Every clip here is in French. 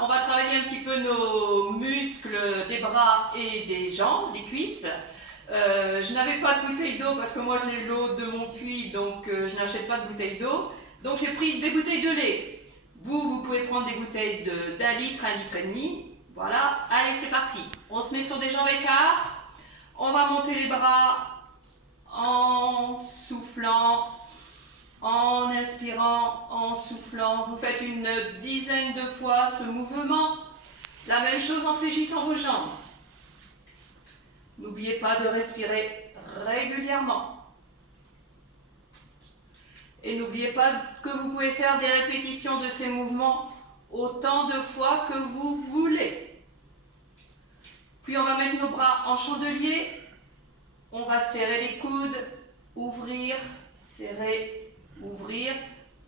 on va travailler un petit peu nos muscles des bras et des jambes, des cuisses. Je n'avais pas de bouteille d'eau parce que moi j'ai l'eau de mon puits, donc je n'achète pas de bouteille d'eau. Donc j'ai pris des bouteilles de lait. Vous pouvez prendre des bouteilles d'1 litre, 1 litre et demi. Voilà, allez c'est parti. On se met sur des jambes écarts. On va monter les bras en soufflant. En inspirant, en soufflant, vous faites une dizaine de fois ce mouvement. La même chose en fléchissant vos jambes. N'oubliez pas de respirer régulièrement. Et n'oubliez pas que vous pouvez faire des répétitions de ces mouvements autant de fois que vous voulez. Puis on va mettre nos bras en chandelier. On va serrer les coudes, ouvrir, serrer, ouvrir,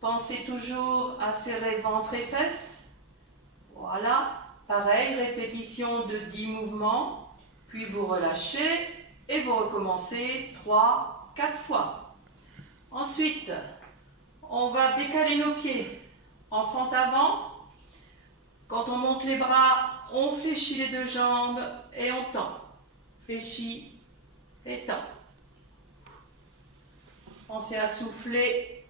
pensez toujours à serrer ventre et fesses. Voilà, pareil, répétition de 10 mouvements, puis vous relâchez et vous recommencez 3, 4 fois. Ensuite, on va décaler nos pieds en fente avant. Quand on monte les bras, on fléchit les deux jambes et on tend. Fléchit et tend. Pensez à souffler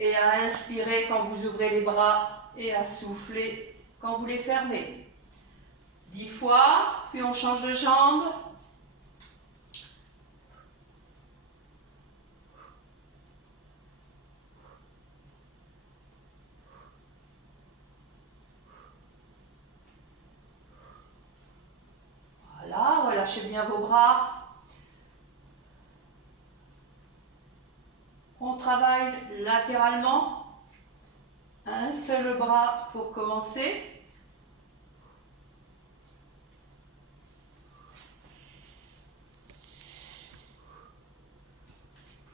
et à inspirer quand vous ouvrez les bras et à souffler quand vous les fermez. 10 fois, puis on change de jambe. Voilà, relâchez bien vos bras. On travaille latéralement, un seul bras pour commencer.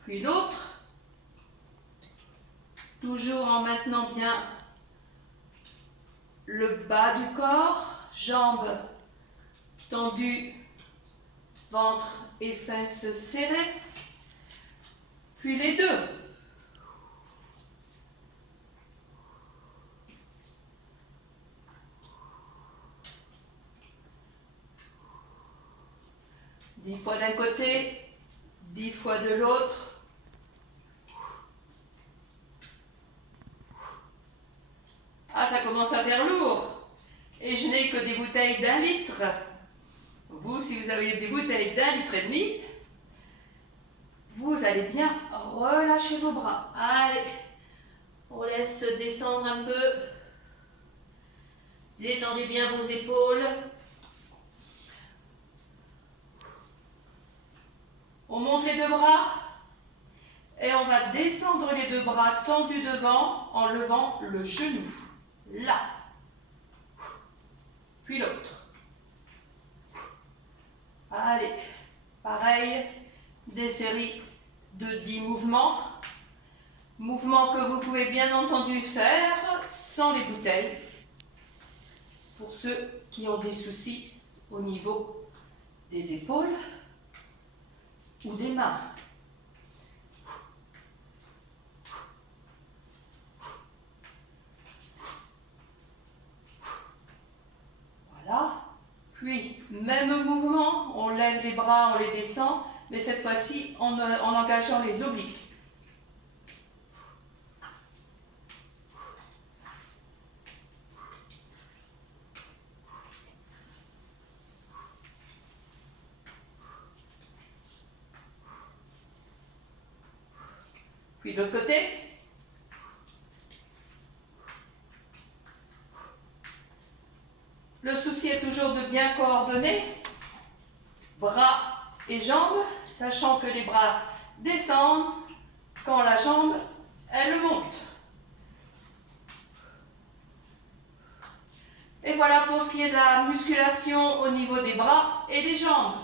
Puis l'autre, toujours en maintenant bien le bas du corps, jambes tendues, ventre et fesses serrées. Puis les deux. Dix fois d'un côté, 10 fois de l'autre. Ah, ça commence à faire lourd. Et je n'ai que des bouteilles d'1 litre. Vous, si vous avez des bouteilles d'1 litre et demi, vous allez bien relâcher vos bras. Allez, on laisse descendre un peu. Détendez bien vos épaules. On monte les deux bras et on va descendre les deux bras tendus devant en levant le genou. Là. Puis l'autre. Allez, pareil, des séries de 10 mouvements. Mouvements que vous pouvez bien entendu faire sans les bouteilles. Pour ceux qui ont des soucis au niveau des épaules ou des mains. Voilà. Puis, même mouvement, on lève les bras, on les descend, mais cette fois-ci en engageant les obliques. Puis de l'autre côté. Le souci est toujours de bien coordonner bras et jambes, sachant que les bras descendent quand la jambe, elle monte. Et voilà pour ce qui est de la musculation au niveau des bras et des jambes.